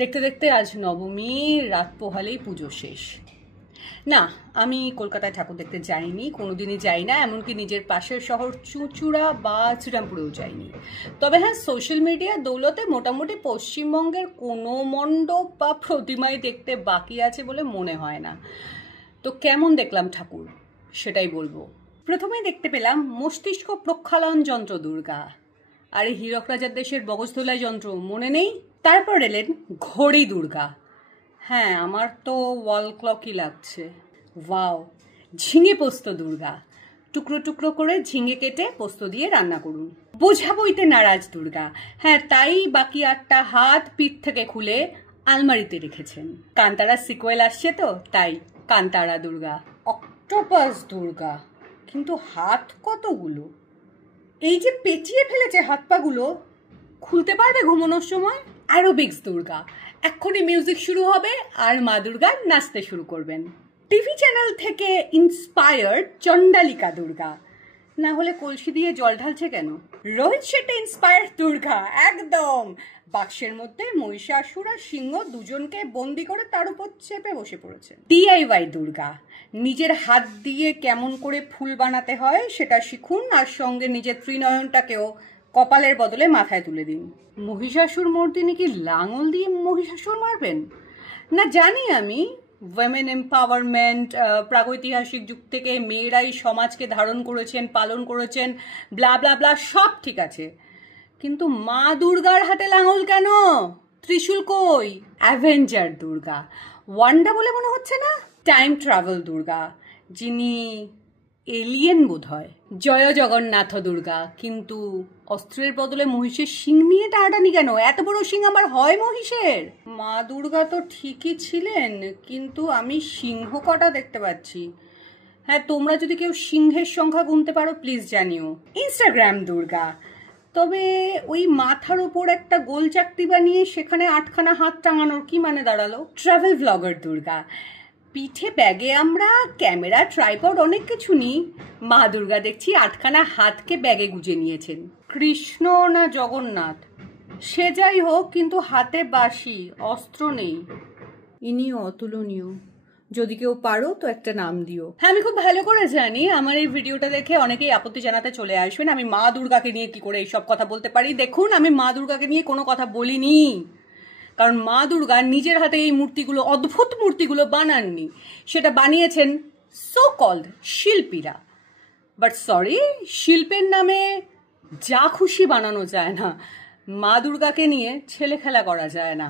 দেখতে দেখতে আজ নবমী, রাত পোহালেই পুজো শেষ। না, আমি কলকাতায় ঠাকুর দেখতে যাইনি, কোনোদিনই যাই না, এমনকি নিজের পাশের শহর চুঁচুড়া বা শ্রীরামপুরেও যাইনি। তবে হ্যাঁ, সোশ্যাল মিডিয়ার দৌলতে মোটামুটি পশ্চিমবঙ্গের কোনো মণ্ডপ বা প্রতিমাই দেখতে বাকি আছে বলে মনে হয় না। তো কেমন দেখলাম ঠাকুর সেটাই বলবো। প্রথমেই দেখতে পেলাম মস্তিষ্ক প্রক্ষালন যন্ত্র দুর্গা, আর এই হীরক রাজার দেশের বগজধোলাই যন্ত্র মনে নেই। তারপর এলেন ঘড়ি দুর্গা। হ্যাঁ, আমার তো ওয়াল ক্লকই লাগছে। ওয়াও! ঝিঙে পোস্ত দুর্গা, টুকরো টুকরো করে ঝিঙে কেটে পোস্ত দিয়ে রান্না করুন। বোঝা বইতে নারাজ দুর্গা, হ্যাঁ তাই বাকি 8টা হাত পিঠ থেকে খুলে আলমারিতে রেখেছেন। কান্তারা সিকুয়েল আসছে তো তাই কান্তারা দুর্গা। অক্টোপাস দুর্গা, কিন্তু হাত কতগুলো! এই যে পেঁচিয়ে ফেলেছে হাত পাগুলো, খুলতে পারবে ঘুমানোর সময়? অ্যারোবিক্স দুর্গা, এক্ষুনি মিউজিক শুরু হবে আর মা দুর্গা নাচতে শুরু করবেন। টিভি চ্যানেল থেকে ইন্সপায়ার্ড চণ্ডালিকা দুর্গা, না হলে কলসি দিয়ে জল ঢালছে কেন? রোহিত শেট্টি ইন্সপায়ার্ড দুর্গা, একদম। বাক্সের মধ্যে মহিষাসুর আর সিংহ দুজনকে বন্দি করে তার উপর চেপে বসে পড়েছে। ডিআইওয়াই দুর্গা, নিজের হাত দিয়ে কেমন করে ফুল বানাতে হয় সেটা শিখুন, আর সঙ্গে নিজের ত্রিনয়নটাকেও কপালের বদলে মাথায় তুলে দিন। মহিষাসুর মর্দিনী কি লাঙল দিয়ে মহিষাসুর মারবেন? না জানি আমি, উইমেন এম্পাওয়ারমেন্ট, প্রাগৈতিহাসিক যুগ থেকে মেয়েরাই সমাজকে ধারণ করেছেন, পালন করেছেন, ব্লা ব্লা ব্লা, সব ঠিক আছে, কিন্তু মা দুর্গার হাতে লাঙল কেন? ত্রিশূল কই? অ্যাভেঞ্জার দুর্গা, ওয়ান্ডা বলে মনে হচ্ছে না? টাইম ট্রাভেল দুর্গা, যিনি এলিয়েন বোধ হয়। জয় জগন্নাথ দুর্গা, কিন্তু অস্ত্রের বদলে মহিষের শিং নিয়ে টানাটানি কেন? এত বড় শিং আমার হয় মহিষের? মা দুর্গা তো ঠিকই ছিলেন, কিন্তু আমি সিংহ কটা দেখতে পাচ্ছি। হ্যাঁ, তোমরা যদি কেউ সিংহের সংখ্যা গুনতে পারো প্লিজ জানিও। ইনস্টাগ্রাম দুর্গা, তবে ওই মাথার ওপর একটা গোল চাকতি বানিয়ে সেখানে 8খানা হাত টাঙানোর কি মানে দাঁড়ালো? ট্রাভেল ব্লগার দুর্গা, পিঠে ব্যাগে আমরা ক্যামেরা, ট্রাইপড অনেক কিছু নিই, মা দুর্গা দেখছি 8খানা হাতকে ব্যাগে গুজে নিয়েছেন। কৃষ্ণ না জগন্নাথ সে যাই হোক, কিন্তু হাতে বাঁশি, অস্ত্র নেই। ইনিও অতুলনীয়, যদি কেউ পারো তো একটা নাম দিও। হ্যাঁ, আমি খুব ভালো করে জানি আমার এই ভিডিওটা দেখে অনেকেই আপত্তি জানাতে চলে আসবেন আমি মা দুর্গাকে নিয়ে কি করে এইসব কথা বলতে পারি। দেখুন, আমি মা দুর্গাকে নিয়ে কোনো কথা বলিনি, কারণ মা দুর্গা নিজের হাতে এই মূর্তিগুলো, অদ্ভুত মূর্তিগুলো বানাননি, সেটা বানিয়েছেন সো কল্ড শিল্পীরা। বাট সরি, শিল্পের নামে যা খুশি বানানো যায় না, মা দুর্গাকে নিয়ে ছেলে খেলা করা যায় না।